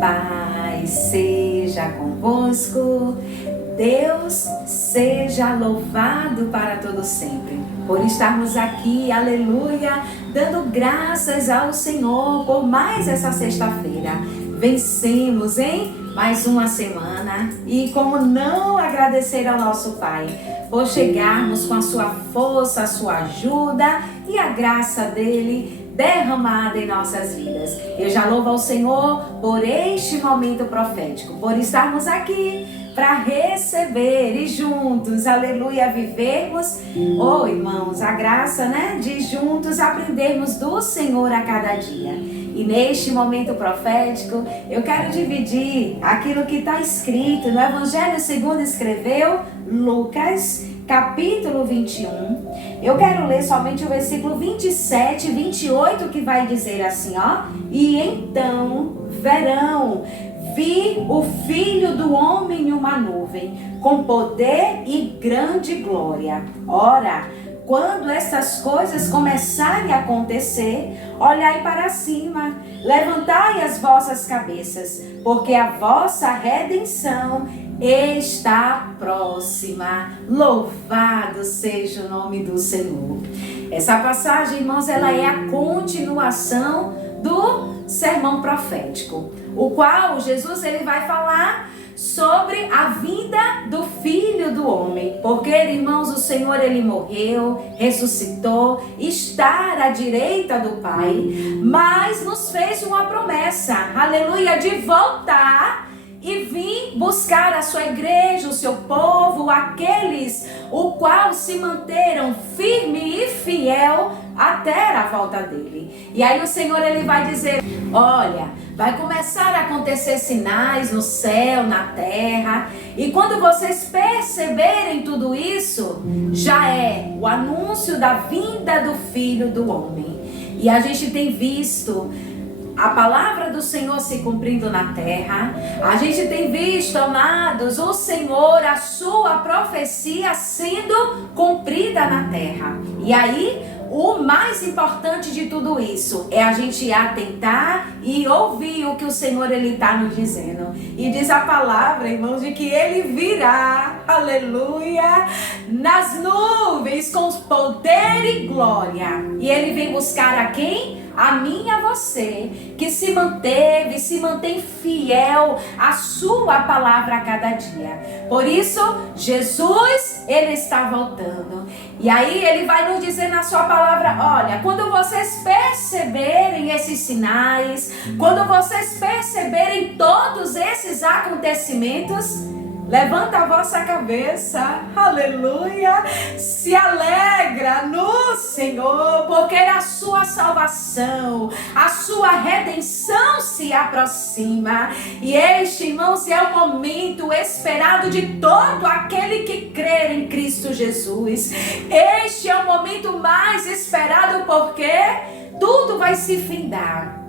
paz seja convosco. Deus seja louvado para todo sempre, por estarmos aqui, aleluia, dando graças ao Senhor por mais essa sexta-feira. Vencemos, hein? Mais uma semana, e como não agradecer ao nosso Pai por chegarmos com a sua força, a sua ajuda e a graça dele derramada em nossas vidas. Eu já louvo ao Senhor por este momento profético, por estarmos aqui para receber e juntos, aleluia, vivermos, irmãos, a graça, de juntos aprendermos do Senhor a cada dia. E neste momento profético, eu quero dividir aquilo que está escrito no Evangelho segundo escreveu Lucas, capítulo 21. Eu quero ler somente o versículo 27 e 28, que vai dizer assim, E então verão vir o Filho do Homem em uma nuvem, com poder e grande glória. Ora, quando essas coisas começarem a acontecer, olhai para cima, levantai as vossas cabeças, porque a vossa redenção está próxima. Louvado seja o nome do Senhor. Essa passagem, irmãos, ela é a continuação do sermão profético, o qual Jesus ele vai falar sobre a vinda do Filho do Homem, porque, irmãos, o Senhor ele morreu, ressuscitou, está à direita do Pai, mas nos fez uma promessa, aleluia, de voltar e vir buscar a sua igreja, o seu povo, aqueles o qual se manteram firme e fiel até a volta dele. E aí o Senhor ele vai dizer, olha, vai começar a acontecer sinais no céu, na terra, e quando vocês perceberem tudo isso, já é o anúncio da vinda do Filho do Homem. E a gente tem visto a palavra do Senhor se cumprindo na terra. A gente tem visto, amados, o Senhor, a sua profecia sendo cumprida na terra. E aí, o mais importante de tudo isso é a gente atentar e ouvir o que o Senhor ele está nos dizendo. E diz a palavra, irmãos, de que ele virá, aleluia, nas nuvens com poder e glória. E ele vem buscar a quem? A mim e a você, que se mantém fiel à sua palavra a cada dia. Por isso, Jesus, ele está voltando. E aí ele vai nos dizer na sua palavra, olha, quando vocês perceberem esses sinais, quando vocês perceberem todos esses acontecimentos, levanta a vossa cabeça, aleluia, se alegra no Senhor, porque a sua salvação, a sua redenção se aproxima. E este, irmãos, é o momento esperado de todo aquele que crer em Cristo Jesus. Este é o momento mais esperado, porque tudo vai se findar.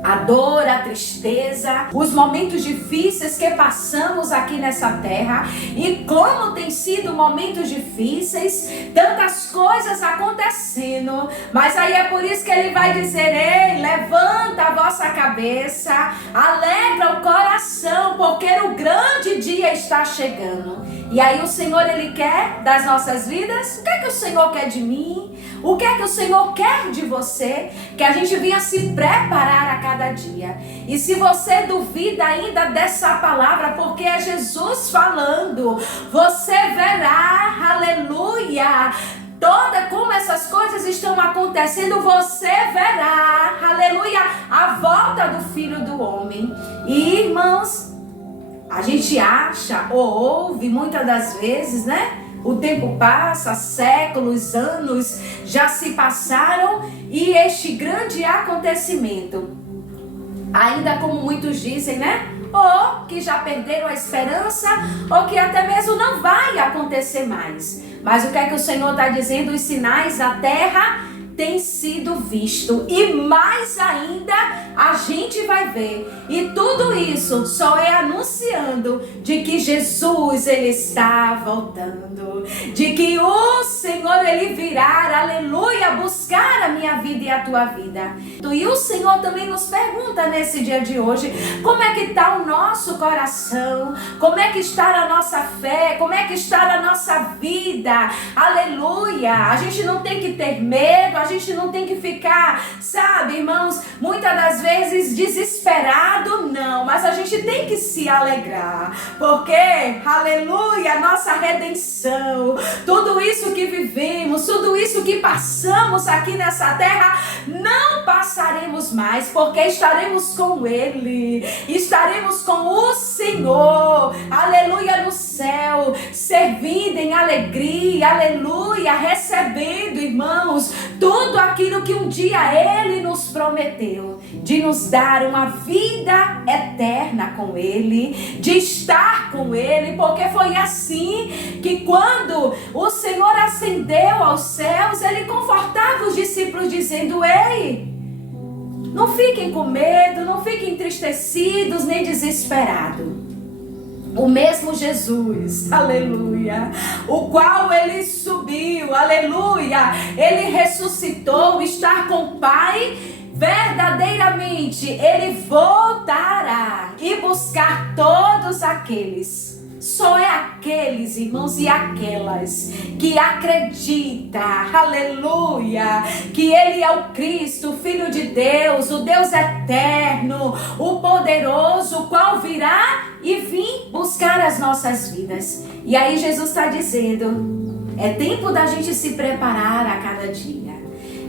A dor, a tristeza, os momentos difíceis que passamos aqui nessa terra. E como tem sido momentos difíceis, tantas coisas acontecendo. Mas aí é por isso que ele vai dizer, ei, levanta a vossa cabeça, alegra o coração, porque o grande dia está chegando. E aí o Senhor, ele quer das nossas vidas? O que é que o Senhor quer de mim? O que é que o Senhor quer de você? Que a gente venha se preparar a cada dia. E se você duvida ainda dessa palavra, porque é Jesus falando, você verá, aleluia, como essas coisas estão acontecendo, você verá, aleluia, a volta do Filho do Homem. E, irmãos, a gente acha ou ouve muitas das vezes, o tempo passa, séculos, anos já se passaram e este grande acontecimento, ainda como muitos dizem, ou que já perderam a esperança, ou que até mesmo não vai acontecer mais. Mas o que é que o Senhor está dizendo? Os sinais da terra têm sido vistos, e mais ainda a gente vai ver. E tudo isso só é anunciando de que Jesus, ele está voltando. De que o Senhor, ele virá, aleluia, buscar a minha vida e a tua vida. E o Senhor também nos pergunta nesse dia de hoje, como é que está o nosso coração? Como é que está a nossa fé? Como é que está a nossa vida? Aleluia! A gente não tem que ter medo, a gente não tem que ficar, sabe, irmãos, muitas das vezes desesperado, não, mas a gente tem que se alegrar, porque, aleluia, nossa redenção, tudo isso que vivemos, tudo isso que passamos aqui nessa terra, não passaremos mais, porque estaremos com Ele, estaremos com o Senhor, aleluia, no céu, servindo em alegria, aleluia, recebendo, irmãos, tudo aquilo que um dia Ele nos prometeu, de nos dar uma vida eterna com Ele, de estar com Ele, porque foi assim que quando o Senhor ascendeu aos céus, Ele confortava os discípulos dizendo, ei, não fiquem com medo, não fiquem entristecidos nem desesperados. O mesmo Jesus, aleluia, o qual ele subiu, aleluia, ele ressuscitou, está com o Pai, verdadeiramente ele voltará e buscar todos aqueles. Só é aqueles, irmãos, e aquelas que acreditam, aleluia, que Ele é o Cristo, o Filho de Deus, o Deus eterno, o poderoso, o qual virá e vir buscar as nossas vidas. E aí Jesus está dizendo, é tempo da gente se preparar a cada dia.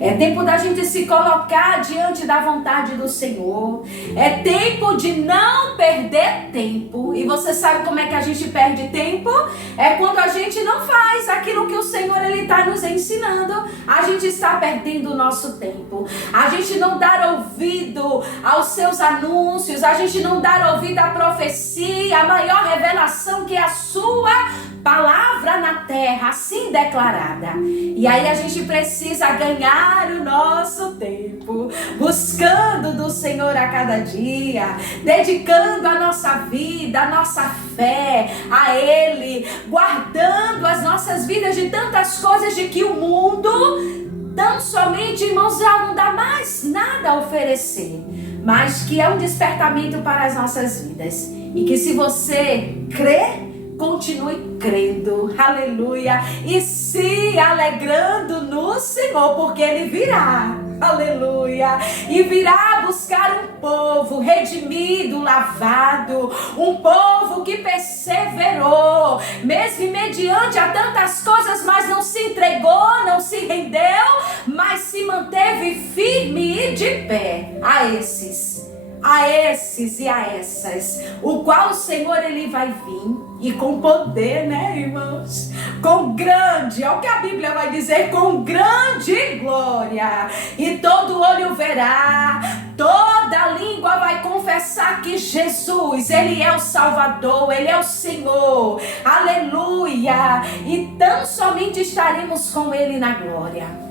É tempo da gente se colocar diante da vontade do Senhor. É tempo de não perder tempo. E você sabe como é que a gente perde tempo? É quando a gente não faz aquilo que o Senhor está nos ensinando. A gente está perdendo o nosso tempo. A gente não dá ouvido aos seus anúncios. A gente não dá ouvido à profecia, a maior revelação que é a sua palavra na terra, assim declarada. E aí a gente precisa ganhar o nosso tempo, buscando do Senhor a cada dia, dedicando a nossa vida, a nossa fé a Ele, guardando as nossas vidas de tantas coisas de que o mundo, tão somente, irmãos, já não dá mais nada a oferecer, mas que é um despertamento para as nossas vidas. E que se você crê, continue crendo, aleluia, e se alegrando no Senhor, porque Ele virá, aleluia, e virá buscar um povo redimido, lavado, um povo que perseverou, mesmo mediante a tantas coisas, mas não se entregou, não se rendeu, mas se manteve firme e de pé. A esses e a essas, o qual o Senhor ele vai vir e com poder, né, irmãos? Com grande, é o que a Bíblia vai dizer, com grande glória, e todo olho verá, toda língua vai confessar que Jesus, ele é o Salvador, ele é o Senhor, aleluia, e tão somente estaremos com ele na glória.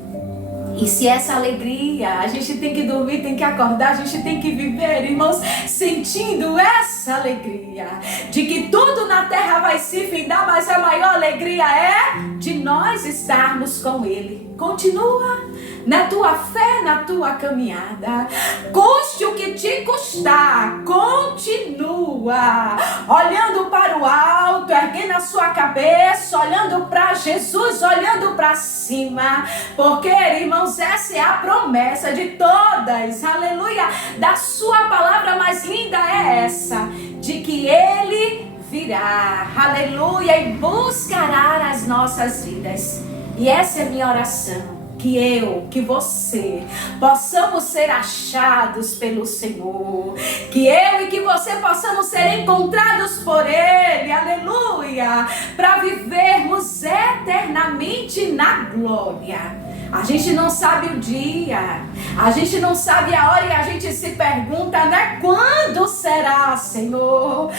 E se essa alegria, a gente tem que dormir, tem que acordar, a gente tem que viver, irmãos, sentindo essa alegria, de que tudo na terra vai se findar, mas a maior alegria é de nós estarmos com Ele. Continua na tua fé, na tua caminhada, custe o que te custar, continua, olhando para o alto, erguendo a sua cabeça, olhando para Jesus, olhando para cima, porque, irmãos, essa é a promessa de todas, aleluia, da sua palavra mais linda é essa, de que Ele virá, aleluia, e buscará as nossas vidas. E essa é a minha oração, que eu, que você, possamos ser achados pelo Senhor, que eu e que você possamos ser encontrados por Ele, aleluia, para vivermos eternamente na glória. A gente não sabe o dia, a gente não sabe a hora e a gente se pergunta, né? Quando será, Senhor?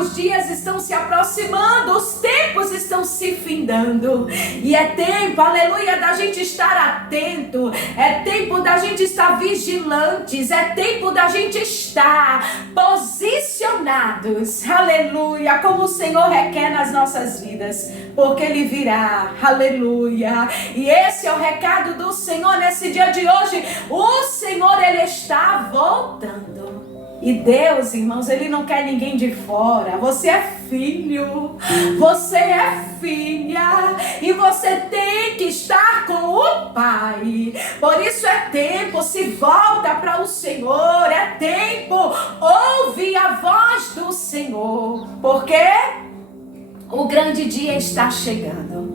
Os dias estão se aproximando, os tempos estão se findando. E é tempo, aleluia, da gente estar atento, é tempo da gente estar vigilantes, é tempo da gente estar posicionados, aleluia, como o Senhor requer nas nossas vidas, porque Ele virá, aleluia. E esse é o recado do Senhor nesse dia de hoje. O Senhor, Ele está voltando. E Deus, irmãos, Ele não quer ninguém de fora. Você é filho, você é filha, e você tem que estar com o Pai. Por isso é tempo, se volta para o Senhor, é tempo, ouve a voz do Senhor, porque o grande dia está chegando.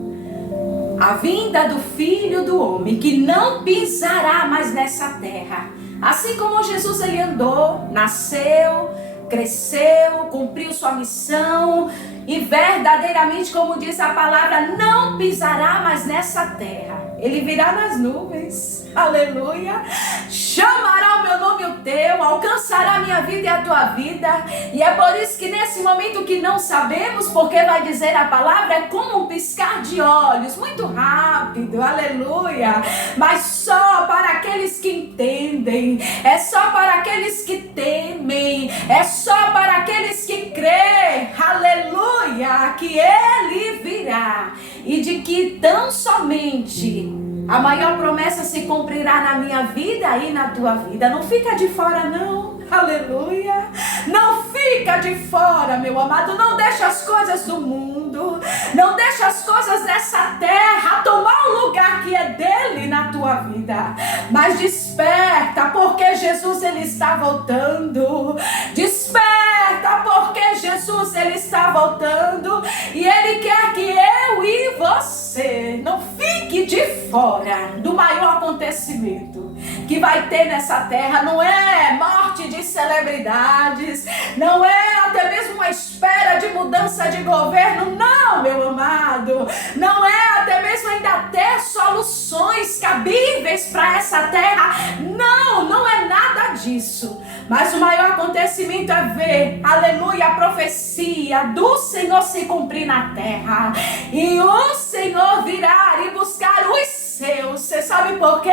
A vinda do Filho do Homem, que não pisará mais nessa terra. Assim como Jesus, ele andou, nasceu, cresceu, cumpriu sua missão e verdadeiramente, como diz a palavra, não pisará mais nessa terra. Ele virá nas nuvens, aleluia, chamará o meu nome e o teu, alcançará a minha vida e a tua vida. E é por isso que nesse momento que não sabemos, porque vai dizer a palavra, é como um piscar de olhos, muito rápido, aleluia, mas só para aqueles que entendem, é só para aqueles que temem, é só para aqueles que crêem, aleluia, que Ele virá, e de que tão somente a maior promessa se cumprirá na minha vida e na tua vida. Não fica de fora não, aleluia, não fica de fora, meu amado, não deixa as coisas do mundo, não deixa as coisas dessa terra tomar o lugar que é dele na tua vida, mas desperta, porque Jesus, ele está voltando, desperta, porque Jesus, ele está voltando, e ele quer que eu e você não fique de fora do maior acontecimento que vai ter nessa terra. Não é morte de celebridades, não é até mesmo uma espera de mudança de governo, não, meu amado, não é até mesmo ainda ter soluções cabíveis para essa terra, não é nada disso, mas o maior acontecimento é ver, aleluia, a profecia do Senhor se cumprir na terra, e o Senhor virá e buscar os seus. Você sabe por quê?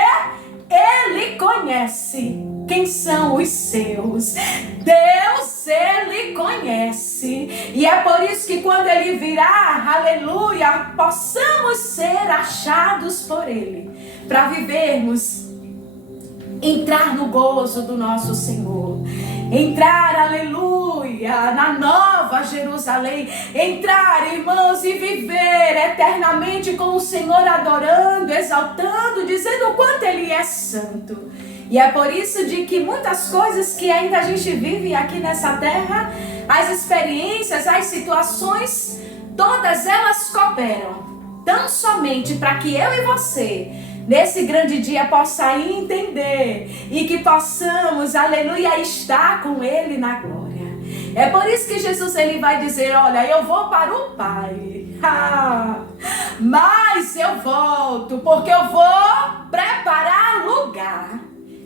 Ele conhece quem são os seus. Deus, ele conhece. E é por isso que quando ele virá, aleluia, possamos ser achados por ele, para vivermos, entrar no gozo do nosso Senhor, entrar, aleluia, na nova Jerusalém, entrar, irmãos, e viver eternamente com o Senhor, adorando, exaltando, dizendo o quanto Ele é santo. E é por isso de que muitas coisas que ainda a gente vive aqui nessa terra, as experiências, as situações, todas elas cooperam tão somente para que eu e você, nesse grande dia, possa entender e que possamos, aleluia, estar com Ele na glória. É por isso que Jesus, ele vai dizer, olha, eu vou para o Pai, mas eu volto, porque eu vou preparar lugar.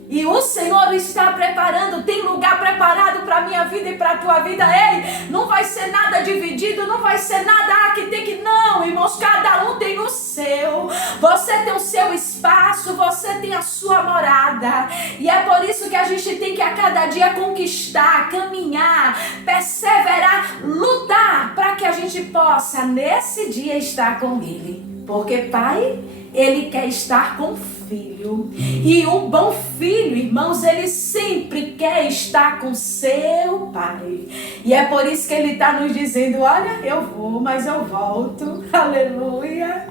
E o Senhor está preparando, tem lugar preparado para a minha vida e para a tua vida. Ei, não vai ser nada dividido, não vai ser nada que tem que... Não, irmãos, cada um tem o seu. Você tem o seu espaço, você tem a sua morada. E é por isso que a gente tem que a cada dia conquistar, caminhar, perseverar, lutar, para que a gente possa nesse dia estar com Ele. Porque Pai, Ele quer estar com o filho. E um bom filho, irmãos, ele sempre quer estar com seu pai. E é por isso que ele está nos dizendo, olha, eu vou, mas eu volto. Aleluia.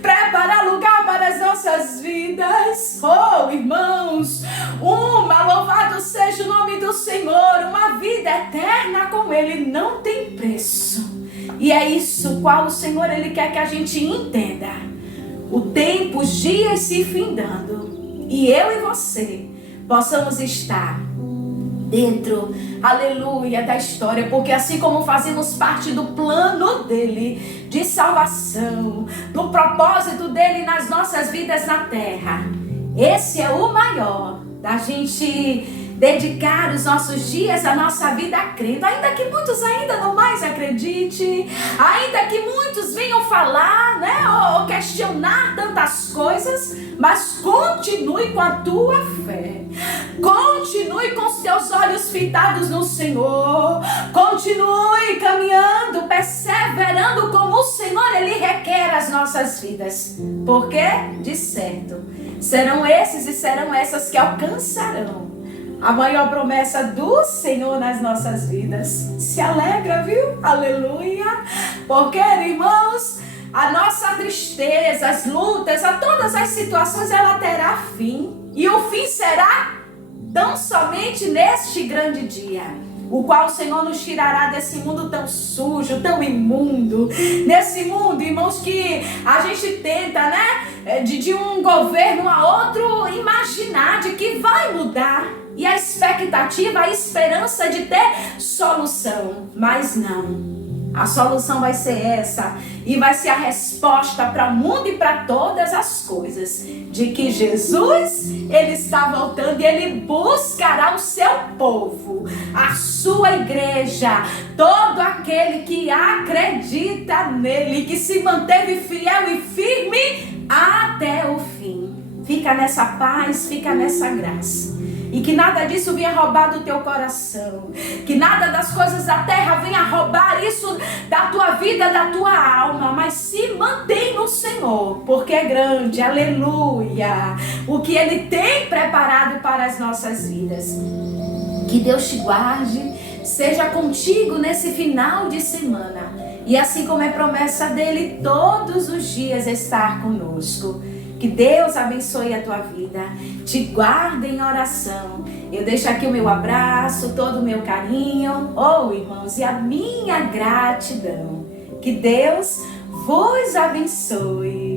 Preparar lugar para as nossas vidas. Oh, irmãos, louvado seja o nome do Senhor, uma vida eterna com Ele não tem preço. E é isso qual o Senhor, Ele quer que a gente entenda. O tempo, os dias se findando, e eu e você possamos estar dentro, aleluia, da história, porque assim como fazemos parte do plano dele, de salvação, do propósito dele nas nossas vidas na terra, esse é o maior, da gente dedicar os nossos dias, a nossa vida crendo, ainda que muitos ainda não mais acreditem, ainda que muitos venham falar, né, ou questionar tantas coisas, mas continue com a tua fé, continue com os teus olhos fitados no Senhor, continue caminhando, perseverando como o Senhor, Ele requer as nossas vidas, porque, de certo, serão esses e serão essas que alcançarão a maior promessa do Senhor nas nossas vidas. Se alegra, viu? Aleluia! Porque, irmãos, a nossa tristeza, as lutas, a todas as situações, ela terá fim. E o fim será tão somente neste grande dia, o qual o Senhor nos tirará desse mundo tão sujo, tão imundo. Nesse mundo, irmãos, que a gente tenta, né, de um governo a outro, imaginar de que vai mudar. E a expectativa, a esperança de ter solução. Mas não. A solução vai ser essa. E vai ser a resposta para o mundo e para todas as coisas. De que Jesus, Ele está voltando e Ele buscará o seu povo. A sua igreja. Todo aquele que acredita nele. Que se manteve fiel e firme até o fim. Fica nessa paz, fica nessa graça. E que nada disso venha roubar do teu coração. Que nada das coisas da terra venha roubar isso da tua vida, da tua alma. Mas se mantém no Senhor, porque é grande, aleluia, o que Ele tem preparado para as nossas vidas. Que Deus te guarde, seja contigo nesse final de semana. E assim como é promessa dEle, todos os dias estar conosco. Que Deus abençoe a tua vida, te guarde em oração. Eu deixo aqui o meu abraço, todo o meu carinho, irmãos, e a minha gratidão. Que Deus vos abençoe.